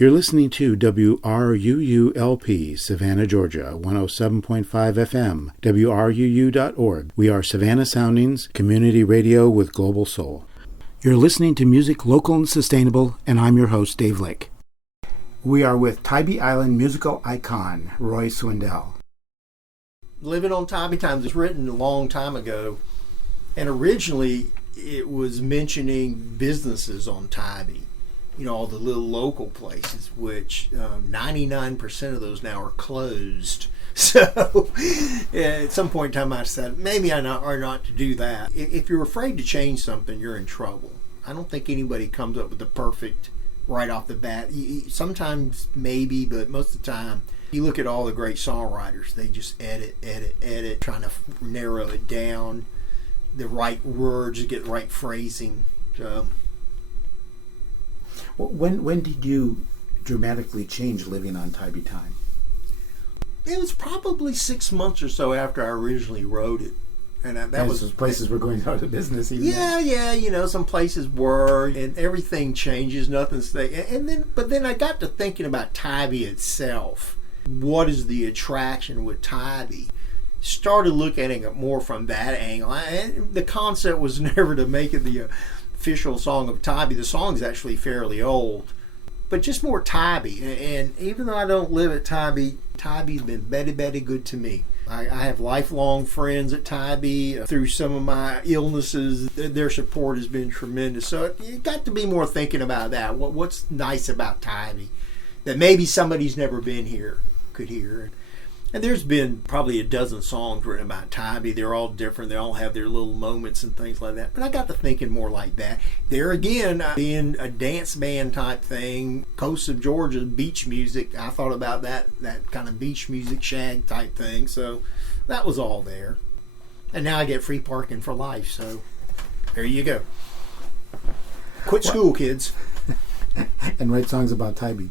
You're listening to WRUULP, Savannah, Georgia, 107.5 FM, WRUU.org. We are Savannah Soundings, community radio with global soul. You're listening to music local and sustainable, and I'm your host, Dave Lake. We are with Tybee Island musical icon, Roy Swindelle. Living on Tybee Times was written a long time ago, and originally it was mentioning businesses on Tybee. You know, all the little local places, which 99% of those now are closed. So at some point in time I said, maybe I are not to do that. If you're afraid to change something, you're in trouble. I don't think anybody comes up with the perfect right off the bat. Sometimes maybe, but most of the time, you look at all the great songwriters, they just edit, trying to narrow it down, the right words, get the right phrasing. So. When did you dramatically change living on Tybee Time? It was probably 6 months or so after I originally wrote it. And that was places were going out of business. Yeah, you know, some places were, and everything changes, nothing stays. But then I got to thinking about Tybee itself. What is the attraction with Tybee? Started looking at it more from that angle. And the concept was never to make it the official song of Tybee. The song's actually fairly old, but just more Tybee. And even though I don't live at Tybee, Tybee's been very good to me. I have lifelong friends at Tybee. Through some of my illnesses, their support has been tremendous. So you got to be more thinking about that. What's nice about Tybee that maybe somebody's never been here could hear. And there's been probably a dozen songs written about Tybee. They're all different. They all have their little moments and things like that. But I got to thinking more like that. There again, being a dance band type thing, coast of Georgia, beach music, I thought about that kind of beach music shag type thing. So that was all there. And now I get free parking for life. So there you go. Quit school, kids. And write songs about Tybee.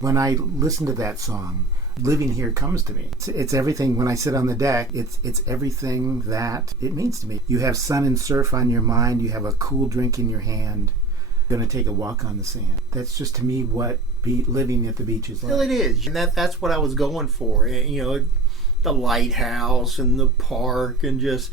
When I listen to that song, living here comes to me. It's everything. When I sit on the deck, it's everything that it means to me. You have sun and surf on your mind. You have a cool drink in your hand. You're going to take a walk on the sand. That's just, to me, what living at the beach is like. Well, it is. And that's what I was going for. You know, the lighthouse and the park, and just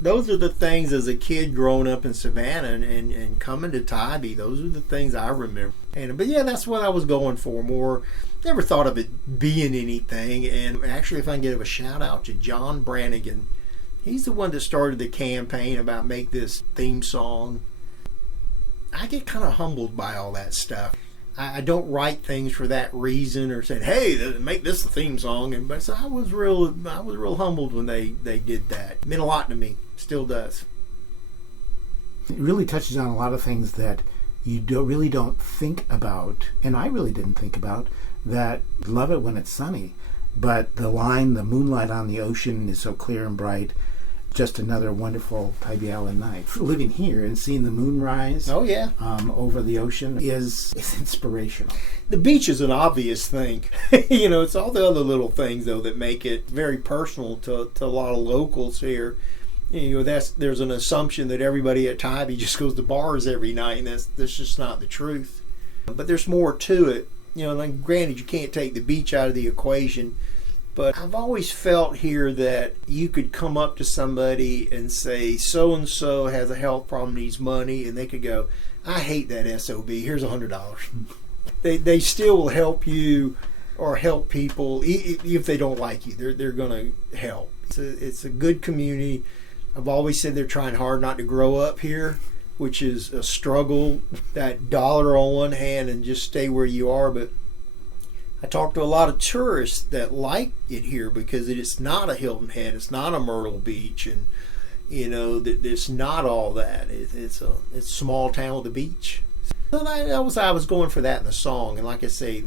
those are the things as a kid growing up in Savannah and coming to Tybee. Those are the things I remember. But yeah, that's what I was going for more. Never thought of it being anything. And actually, if I can give a shout out to John Brannigan, he's the one that started the campaign about make this theme song. I get kind of humbled by all that stuff. I don't write things for that reason or saying, hey, make this the theme song. But so I was real humbled when they did that. It meant a lot to me. Still does. It really touches on a lot of things that you really don't think about, and I really didn't think about, that love it when it's sunny. But the line, the moonlight on the ocean is so clear and bright. Just another wonderful Tybee Island night. Living here and seeing the moon rise over the ocean is inspirational. The beach is an obvious thing. You know, it's all the other little things, though, that make it very personal to a lot of locals here. You know, there's an assumption that everybody at Tybee just goes to bars every night, and that's just not the truth. But there's more to it. You know, and granted, you can't take the beach out of the equation, but I've always felt here that you could come up to somebody and say, so-and-so has a health problem, needs money, and they could go, I hate that SOB, here's $100. They still will help you or help people. If they don't like you, they're going to help. It's a good community. I've always said they're trying hard not to grow up here, which is a struggle, that dollar on one hand and just stay where you are. But I talk to a lot of tourists that like it here because it's not a Hilton Head, it's not a Myrtle Beach, and you know, it's not all that. It's a small town with a beach. So I was going for that in the song, and like I say,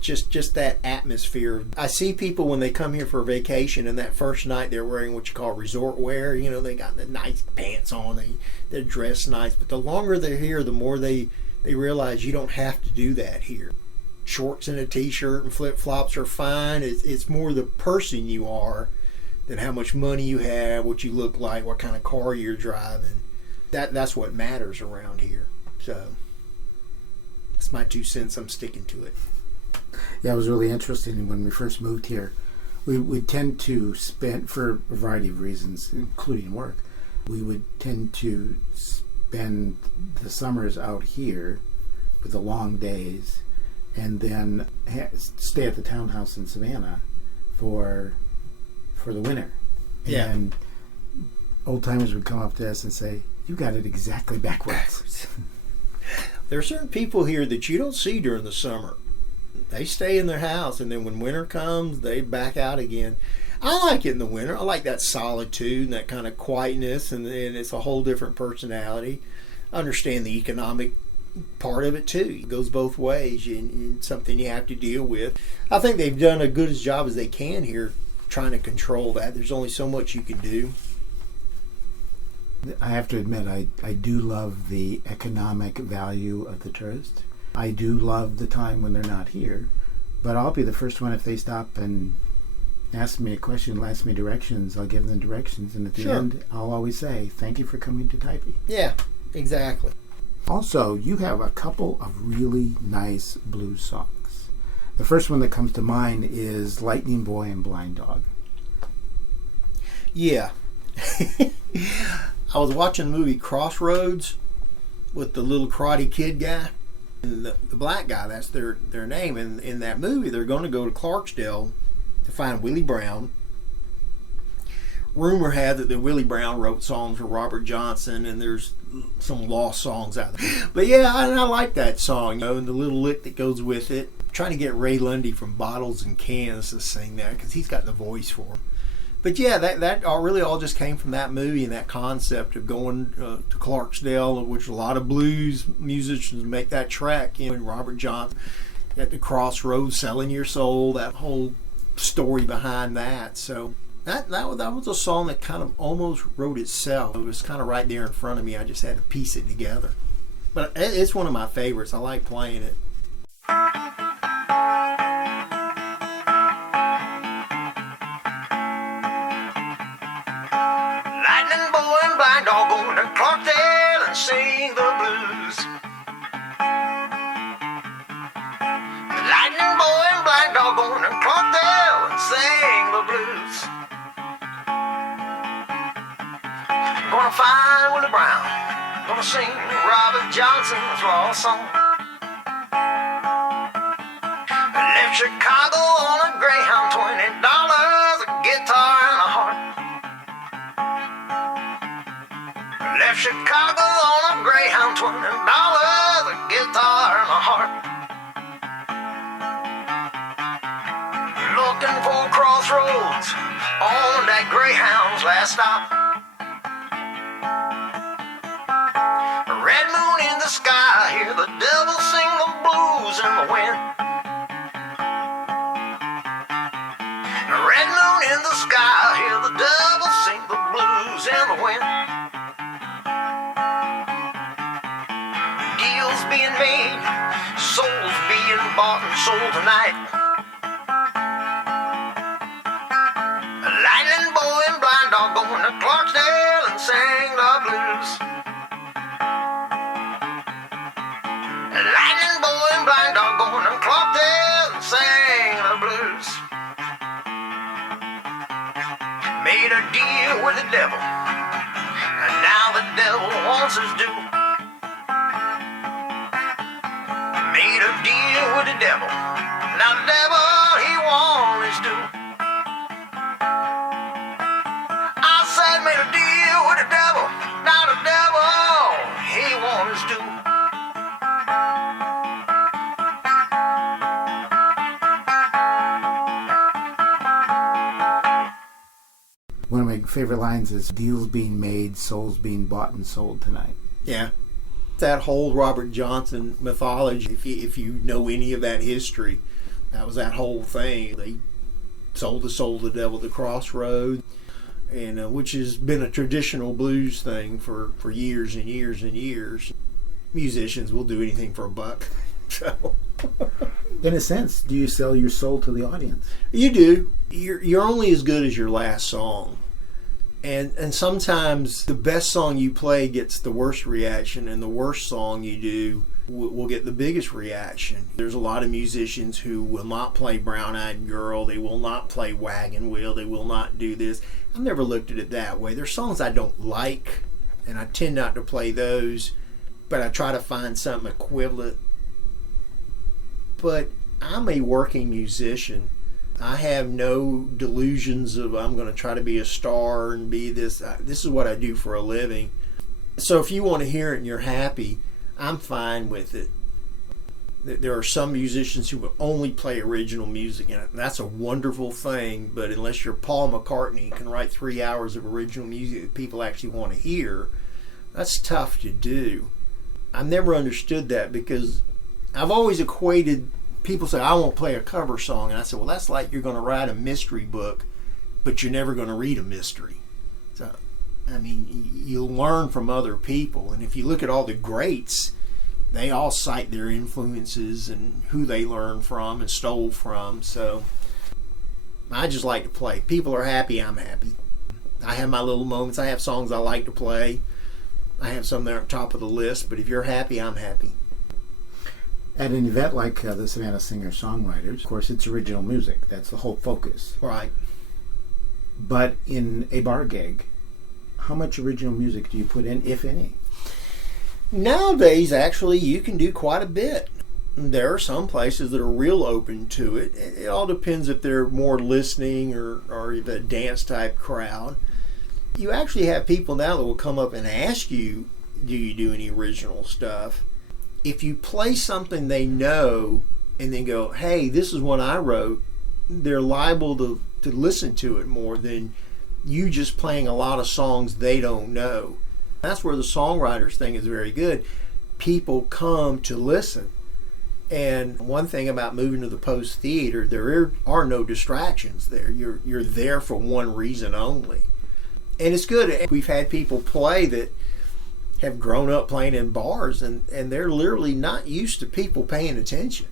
just that atmosphere. I see people when they come here for a vacation, and that first night they're wearing what you call resort wear. You know, they got the nice pants on, they're dressed nice. But the longer they're here, the more they realize you don't have to do that here. Shorts and a t-shirt and flip-flops are fine. It's more the person you are than how much money you have, what you look like, what kind of car you're driving. That's what matters around here. So It's my 2 cents. I'm sticking to it. Yeah, it was really interesting when we first moved here. We tend to spend, for a variety of reasons, including work, we would tend to spend the summers out here with the long days, and then stay at the townhouse in Savannah for the winter. Yeah. And old timers would come up to us and say, "You got it exactly backwards." There are certain people here that you don't see during the summer. They stay in their house, and then when winter comes, they back out again. I like it in the winter. I like that solitude and that kind of quietness, and it's a whole different personality. I understand the economic part of it too. It goes both ways, and it's something you have to deal with. I think they've done a good job as they can here trying to control that. There's only so much you can do. I have to admit, I do love the economic value of the tourist. I do love the time when they're not here, but I'll be the first one if they stop and ask me a question, ask me directions. I'll give them directions, and at the end, I'll always say, "Thank you for coming to Taipei." Yeah, exactly. Also, you have a couple of really nice blues songs. The first one that comes to mind is Lightning Boy and Blind Dog. Yeah. I was watching the movie Crossroads with the little Karate Kid guy. And the black guy, that's their name. And in that movie, they're going to go to Clarksdale to find Willie Brown. Rumor had that Willie Brown wrote songs for Robert Johnson, and there's some lost songs out there. But yeah, I like that song, and the little lick that goes with it. I'm trying to get Ray Lundy from Bottles and Cans to sing that, because he's got the voice for him. But yeah, that really all just came from that movie and that concept of going to Clarksdale, which a lot of blues musicians make that trek. And Robert Johnson at the Crossroads, Selling Your Soul, that whole story behind that. So that was a song that kind of almost wrote itself. It was kind of right there in front of me. I just had to piece it together. But it's one of my favorites. I like playing it. Sing the blues. Lightning boy and blind dog going to Clarksdale and sing the blues. Gonna find Willie Brown, gonna sing Robert Johnson's lost song. Left Chicago on a Greyhound, $20, a guitar and a heart. Left Chicago on a Greyhound, $20, a guitar and a heart. Looking for Crossroads on that Greyhound's last stop. Red moon in the sky, hear the devil sing the blues in the wind. Red moon in the sky, hear the devil sing the blues in the wind. Being made, souls being bought and sold tonight. A lightning boy and blind dog going to Clarksdale and sing the blues. A lightning boy and blind dog going to Clarksdale and sing the blues. Made a deal with the devil, and now the devil wants his due. Made a deal with the devil. Now the devil, he wants his due. I said made a deal with the devil. Now the devil, he wants his due. One of my favorite lines is, "Deals being made, souls being bought and sold tonight." Yeah. That whole Robert Johnson mythology, if you know any of that history, that was that whole thing. They sold the soul to the devil at the Crossroads, and which has been a traditional blues thing for years and years and years. Musicians will do anything for a buck. So, in a sense, do you sell your soul to the audience? You do. You're only as good as your last song. And sometimes the best song you play gets the worst reaction, and the worst song you do will get the biggest reaction. There's a lot of musicians who will not play Brown Eyed Girl. They will not play Wagon Wheel. They will not do this. I've never looked at it that way. There's songs I don't like, and I tend not to play those, but I try to find something equivalent. But I'm a working musician. I have no delusions of I'm going to try to be a star and be this. This is what I do for a living. So if you want to hear it and you're happy, I'm fine with it. There are some musicians who will only play original music, and that's a wonderful thing, but unless you're Paul McCartney and can write 3 hours of original music that people actually want to hear, that's tough to do. I've never understood that because I've always equated, people say, I won't play a cover song, and I said, well, that's like you're going to write a mystery book, but you're never going to read a mystery. So, I mean, you'll learn from other people, and if you look at all the greats, they all cite their influences and who they learned from and stole from. So I just like to play. People are happy, I'm happy. I have my little moments. I have songs I like to play. I have some that are top of the list, but if you're happy, I'm happy. At an event like the Savannah Singer-Songwriters, of course, it's original music. That's the whole focus. Right. But in a bar gig, how much original music do you put in, if any? Nowadays, actually, you can do quite a bit. There are some places that are real open to it. It all depends if they're more listening or a dance type crowd. You actually have people now that will come up and ask you, do you do any original stuff? If you play something they know and then go, hey, this is what I wrote, they're liable to listen to it more than you just playing a lot of songs they don't know. That's where the songwriters thing is very good. People come to listen. And one thing about moving to the Post Theater, there are no distractions there. You're there for one reason only. And it's good. We've had people play that have grown up playing in bars, and they're literally not used to people paying attention.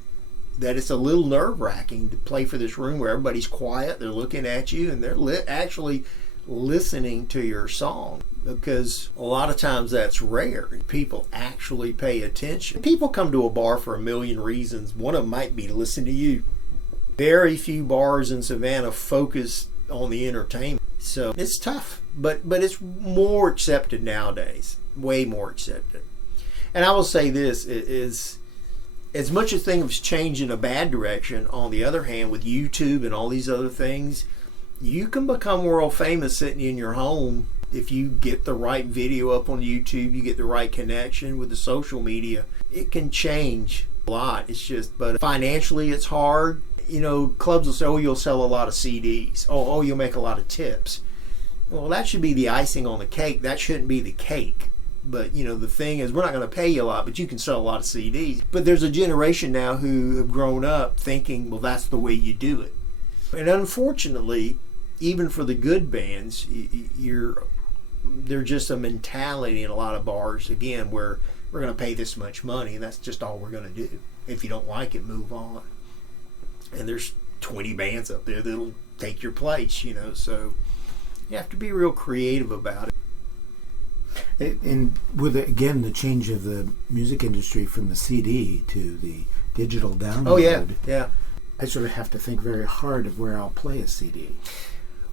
That it's a little nerve-wracking to play for this room where everybody's quiet, they're looking at you, and they're actually listening to your song. Because a lot of times that's rare. People actually pay attention. People come to a bar for a million reasons. One of them might be to listen to you. Very few bars in Savannah focus on the entertainment. So it's tough, but it's more accepted nowadays. Way more accepted. And I will say this, is as much as things change in a bad direction, on the other hand, with YouTube and all these other things, you can become world famous sitting in your home. If you get the right video up on YouTube, you get the right connection with the social media, it can change a lot. It's just, but financially it's hard. You know, clubs will say, oh, you'll sell a lot of CDs. Oh, you'll make a lot of tips. Well, that should be the icing on the cake. That shouldn't be the cake. But, you know, the thing is, we're not going to pay you a lot, but you can sell a lot of CDs. But there's a generation now who have grown up thinking, well, that's the way you do it. And unfortunately, even for the good bands, there's just a mentality in a lot of bars, again, where we're going to pay this much money, and that's just all we're going to do. If you don't like it, move on. And there's 20 bands up there that'll take your place, you know, so you have to be real creative about it. And with, again, the change of the music industry from the CD to the digital download, oh, yeah. I sort of have to think very hard of where I'll play a CD.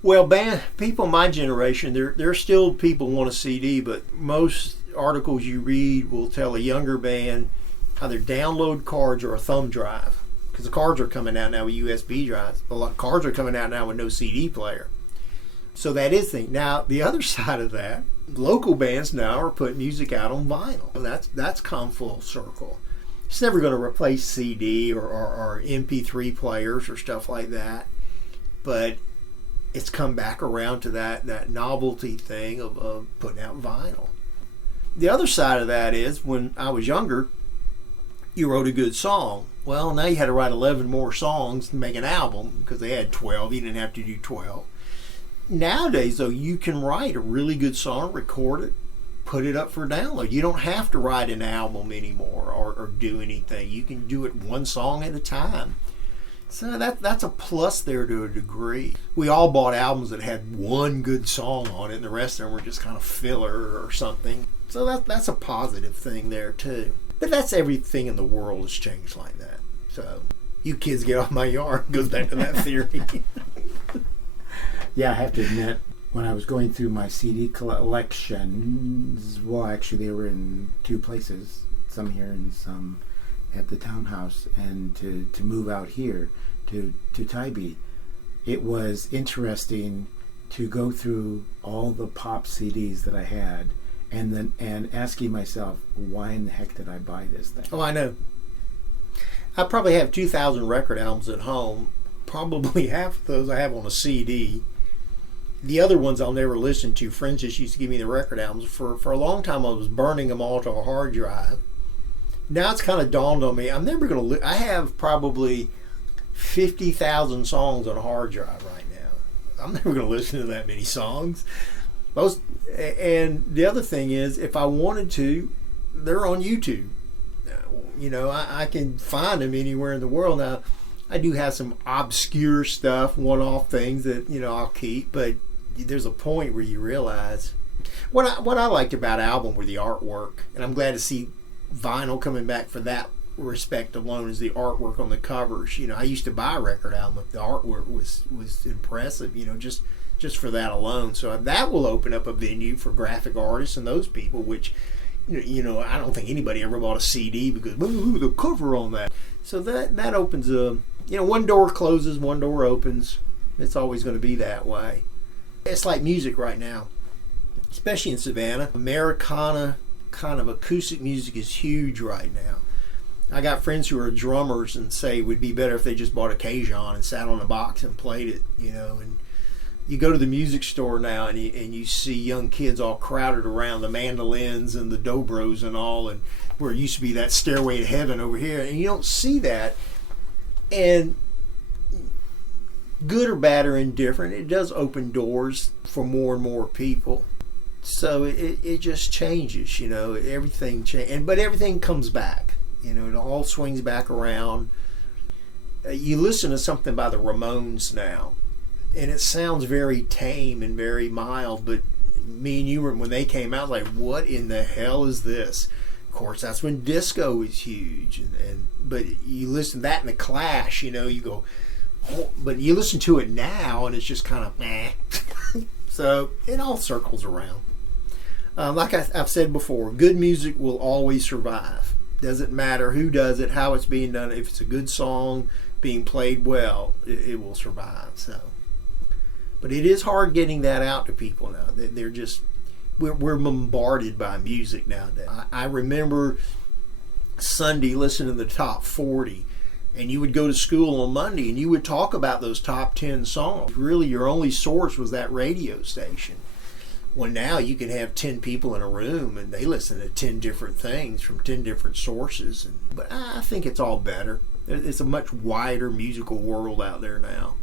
Well, people my generation, there are still people who want a CD, but most articles you read will tell a younger band either download cards or a thumb drive, because the cards are coming out now with USB drives. A lot of cards are coming out now with no CD player. So that is the thing. Now, the other side of that, local bands now are putting music out on vinyl. That's come full circle. It's never going to replace CD or MP3 players or stuff like that, but it's come back around to that novelty thing of putting out vinyl. The other side of that is, when I was younger, you wrote a good song. Well, now you had to write 11 more songs to make an album, because they had 12. You didn't have to do 12. Nowadays, though, you can write a really good song, record it, put it up for download. You don't have to write an album anymore or do anything. You can do it one song at a time. So that's a plus there to a degree. We all bought albums that had one good song on it, and the rest of them were just kind of filler or something. So that's a positive thing there too. But that's everything in the world has changed like that. So you kids get off my yard. Goes back to that theory. Yeah, I have to admit, when I was going through my CD collections, well, actually they were in two places, some here and some at the townhouse, and to move out here to Tybee, it was interesting to go through all the pop CDs that I had, and asking myself, why in the heck did I buy this thing? Oh, I know. I probably have 2,000 record albums at home. Probably half of those I have on a CD. The other ones I'll never listen to. Friends just used to give me the record albums. For a long time I was burning them all to a hard drive. Now it's kind of dawned on me, I'm never going to... I have probably 50,000 songs on a hard drive right now. I'm never going to listen to that many songs. And the other thing is, if I wanted to, they're on YouTube. You know, I can find them anywhere in the world. Now, I do have some obscure stuff, one-off things that, you know, I'll keep, but there's a point where you realize what I liked about album were the artwork, and I'm glad to see vinyl coming back for that respect alone, is the artwork on the covers. You know, I used to buy a record album if the artwork was impressive, you know, just for that alone. So that will open up a venue for graphic artists and those people, which, you know, I don't think anybody ever bought a CD because, ooh, the cover on that. So that opens a, you know, one door closes, one door opens. It's always going to be that way. It's like music right now, especially in Savannah. Americana kind of acoustic music is huge right now. I got friends who are drummers and say it would be better if they just bought a Cajun and sat on a box and played it, you know. And you go to the music store now and you see young kids all crowded around the mandolins and the dobros and all, and where it used to be that Stairway to Heaven over here, and you don't see that. And good or bad or indifferent, it does open doors for more and more people. So it just changes, you know, everything changes, but everything comes back, you know, it all swings back around. You listen to something by the Ramones now, and it sounds very tame and very mild, but me and you were, when they came out, like, what in the hell is this? Of course, that's when disco was huge, but you listen to that in the Clash, you know, you go, oh, but you listen to it now, and it's just kind of meh. So it all circles around. Like I've said before, good music will always survive. Doesn't matter who does it, how it's being done. If it's a good song being played well, it will survive. So, but it is hard getting that out to people now. They're just, we're bombarded by music nowadays. I remember Sunday listening to the top 40, and you would go to school on Monday and you would talk about those top 10 songs. Really, your only source was that radio station. Well, now you can have 10 people in a room and they listen to 10 different things from 10 different sources. But I think it's all better. It's a much wider musical world out there now.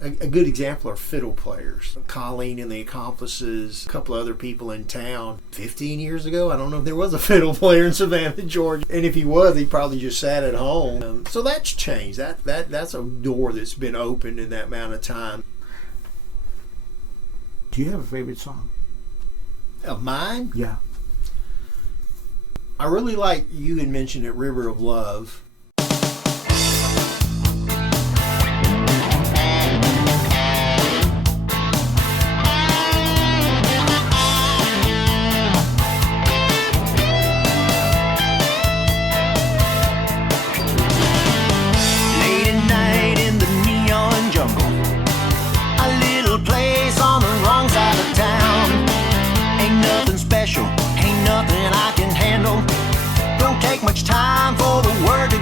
A good example are fiddle players. Colleen and the Accomplices, a couple other people in town. 15 years ago, I don't know if there was a fiddle player in Savannah, Georgia. And if he was, he probably just sat at home. So that's changed. That's a door that's been opened in that amount of time. Do you have a favorite song? Of mine? Yeah. I really like, you had mentioned it, River of Love. Ain't nothing I can handle. Don't take much time for the word to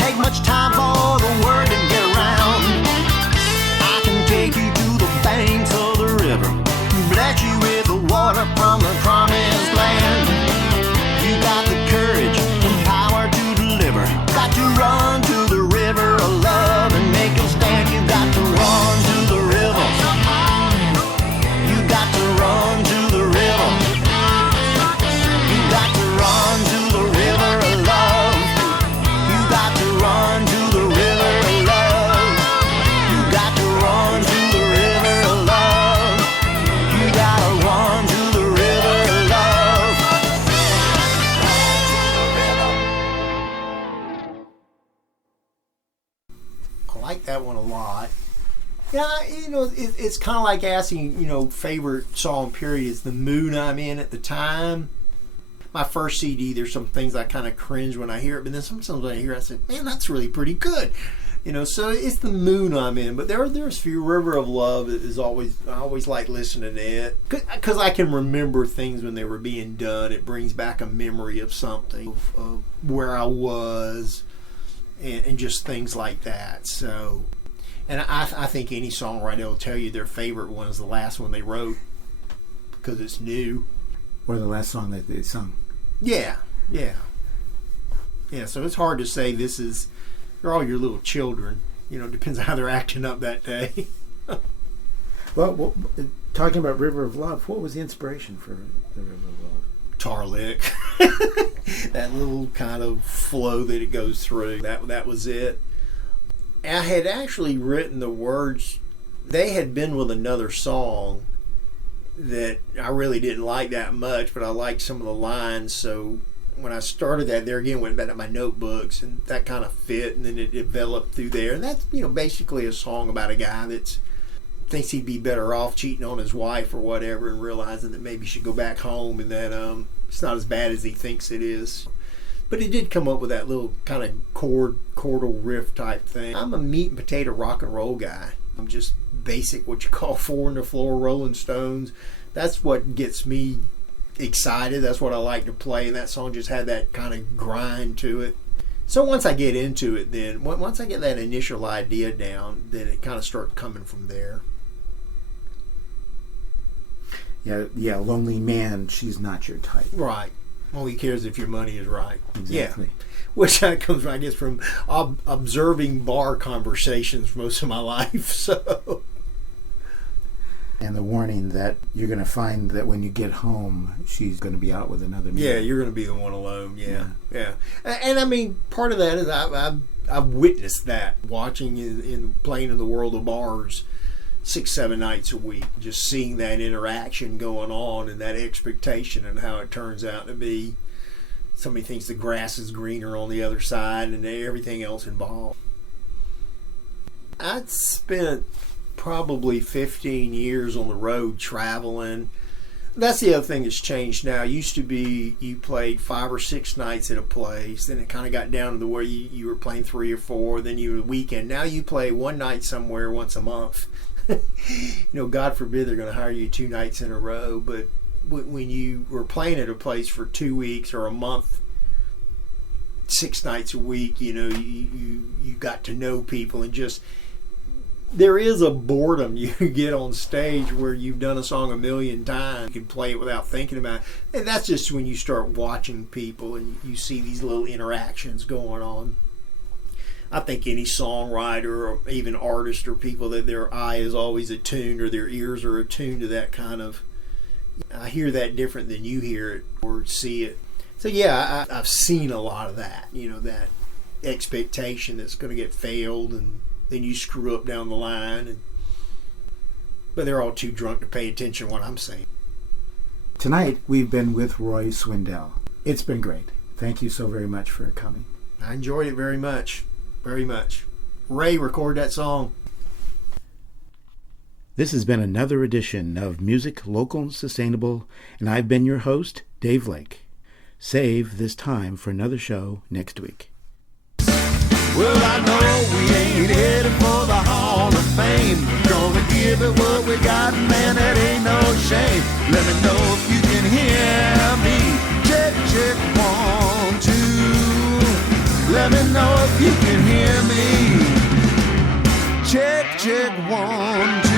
take much time for the word to get around. I can take you to the banks of the river, bless you with the water from the promised land. You got the courage and power to deliver. Got to run to the river of love and make a stand. You got to run to the river. You got to run to the river. You got to run to the river of love. You got to run to the river of love. You got to run to the river of love. You gotta run to the river of love. I like that one a lot. Yeah, it's kind of like asking, favorite song period. Is the mood I'm in at the time. My first CD, there's some things I kind of cringe when I hear it, but then sometimes when I hear it, I say, man, that's really pretty good. So it's the mood I'm in. But there's a few. River of Love is always, I always like listening to it. Because I can remember things when they were being done. It brings back a memory of something, of where I was, and just things like that. So, and I think any songwriter will tell you their favorite one is the last one they wrote, because it's new. Or the last song that they sung. Yeah. So it's hard to say they're all your little children. Depends on how they're acting up that day. Well, talking about River of Love, what was the inspiration for the River of Love? Tar lick. That little kind of flow that it goes through. That was it. I had actually written the words. They had been with another song that I really didn't like that much, but I liked some of the lines. So when I started that, there again went back to my notebooks, and that kind of fit, and then it developed through there. And that's basically a song about a guy that thinks he'd be better off cheating on his wife or whatever, and realizing that maybe he should go back home, and that it's not as bad as he thinks it is. But it did come up with that little kind of chordal riff type thing. I'm a meat and potato rock and roll guy. I'm just basic, what you call 4-on-the-floor Rolling Stones. That's what gets me excited. That's what I like to play, and that song just had that kind of grind to it. So once I get into it, then once I get that initial idea down, then it kind of starts coming from there. Yeah, lonely man, she's not your type. Right. All he cares if your money is right. Exactly. Yeah. Which that comes, I guess, from observing bar conversations most of my life. So. And the warning that you're going to find that when you get home, she's going to be out with another man. Yeah, you're going to be the one alone. Yeah. And I mean, part of that is I've witnessed that, watching in playing in the world of bars 6-7 nights a week, just seeing that interaction going on and that expectation and how it turns out to be. Somebody thinks the grass is greener on the other side, and everything else involved. I'd spent probably 15 years on the road traveling. That's the other thing that's changed now. It used to be you played 5 or 6 nights at a place, then it kind of got down to the where you were playing 3 or 4, then you were weekend. Now you play one night somewhere once a month. God forbid they're going to hire you 2 nights in a row, but when you were playing at a place for 2 weeks or a month, 6 nights a week, you got to know people, and just there is a boredom you get on stage where you've done a song 1,000,000 times. You can play it without thinking about it, and that's just when you start watching people and you see these little interactions going on. I think any songwriter or even artist or people that their eye is always attuned, or their ears are attuned to that kind of. I hear that different than you hear it or see it. So yeah, I've seen a lot of that. That expectation that's going to get failed, and then you screw up down the line. But they're all too drunk to pay attention to what I'm saying. Tonight we've been with Roy Swindelle. It's been great. Thank you so very much for coming. I enjoyed it very much. Very much. Ray, record that song. This has been another edition of Music Local and Sustainable, and I've been your host, Dave Lake. Save this time for another show next week. Well, I know we ain't headed for the Hall of Fame. Gonna give it what we got, man, that ain't no shame. Let me know if you can hear me. Check, check, 1, 2. Let Let me know if you can hear me. Check, check, 1, 2.